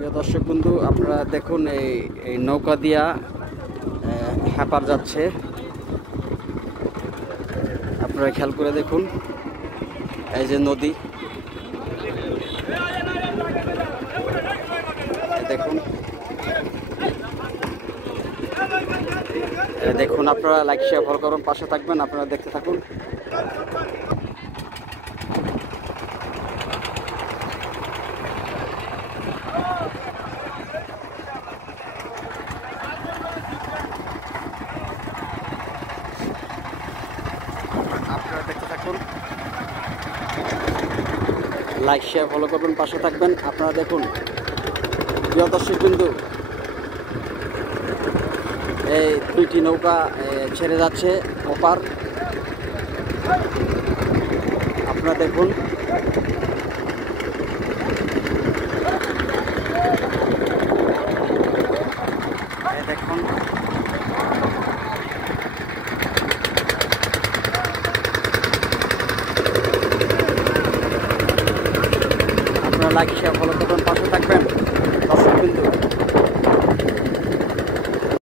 প্রিয় দর্শক বন্ধু, আপনারা দেখুন এই নৌকা দিয়া হ্যাপার যাচ্ছে। আপনারা খেয়াল করে দেখুন, এই যে নদী, দেখুন দেখুন আপনারা লাইক শেয়ার ফলো করুন, পাশে থাকবেন, আপনারা দেখতে থাকুন। আপনারা দেখতে থাকুন, লাইক শেয়ার ফলো করবেন, পাশে থাকবেন। আপনারা দেখুন প্রিয় দর্শক বিন্দু, এই দুইটি নৌকা ছেড়ে যাচ্ছে ওপার। আপনারা দেখুন, দেখুন আপনারা লাইক শেয়ার ফলো করবেন, পাশে থাকবেন দর্শক বিন্দু।